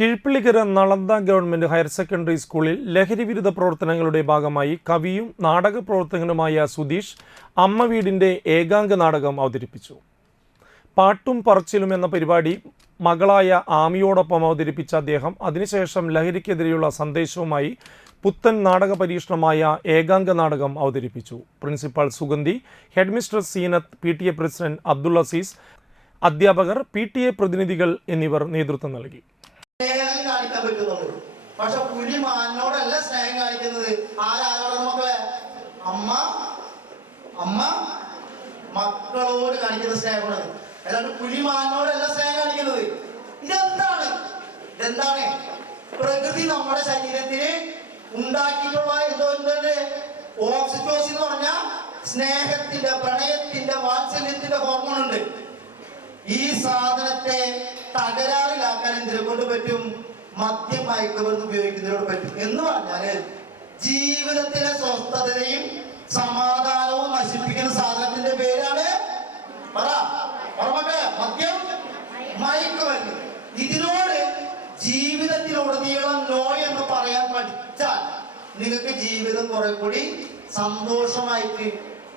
Keezhpallikkara Nalanda government higher secondary സ്കൂളിൽ ലഹരിവിരുദ്ധ പ്രവർത്തനങ്ങളുടെ ഭാഗമായി കവിയും നാടക പ്രവർത്തകനുമായ സുധീഷ് അമ്മ വീടിന്റെ ഏകാംഗ നാടകം അവതരിപ്പിച്ചു. പാട്ടും പറച്ചിലും എന്ന പരിപാടി മകളായ ആമിയോടൊപ്പം അവതരിപ്പിച്ച അദ്ദേഹം അതിനുശേഷം ലഹരിക്കെതിരെയുള്ള സന്ദേശവുമായി പുത്തൻ നാടക പരീക്ഷണമായ ഏകാംഗ നാടകം അവതരിപ്പിച്ചു. Principal Sugandhi, headmistress Seenath, PTA president Abdul Azeez, അധ്യാപകർ, PTA പ്രതിനിധികൾ എന്നിവർ നേതൃത്വം നൽകി. പക്ഷെ പുലി മാനോടല്ല സ്നേഹം കാണിക്കുന്നത്. ആരോടാണ് മക്കളെ? അമ്മ അമ്മ മക്കളോട് കാണിക്കുന്ന സ്നേഹമാണ്. അല്ലാണ്ട് പുലി മാനോടല്ല സ്നേഹം കാണിക്കുന്നത്. ഇതെന്താണ്? പ്രകൃതി നമ്മുടെ ശരീരത്തിന് ഉണ്ടാക്കിയിട്ടുള്ള ഓക്സിറ്റോസിൻ എന്ന് പറഞ്ഞ സ്നേഹത്തിന്റെ, പ്രണയത്തിന്റെ, വാത്സല്യത്തിന്റെ ഹോർമോൺ ഉണ്ട്. ഈ സാധനത്തെ തകരാറിലാക്കാൻ എന്തിനെ കൊണ്ട് പറ്റും? മദ്യം, മയക്കുമരുന്ന് ഉപയോഗിക്കുന്നതിനോട് പറ്റും. എന്ന് പറഞ്ഞാല് ജീവിതത്തിലെ സ്വസ്ഥതയും സമാധാനവും നശിപ്പിക്കുന്ന സാധനത്തിന്റെ പേരാണ് മദ്യം, മയക്കുമരുന്ന്. ഇതിനോട് ജീവിതത്തിലുടനീളം നോ എന്ന് പറയാൻ പഠിച്ചാൽ നിങ്ങൾക്ക് ജീവിതം കുറെ കൂടി സന്തോഷമായിട്ട്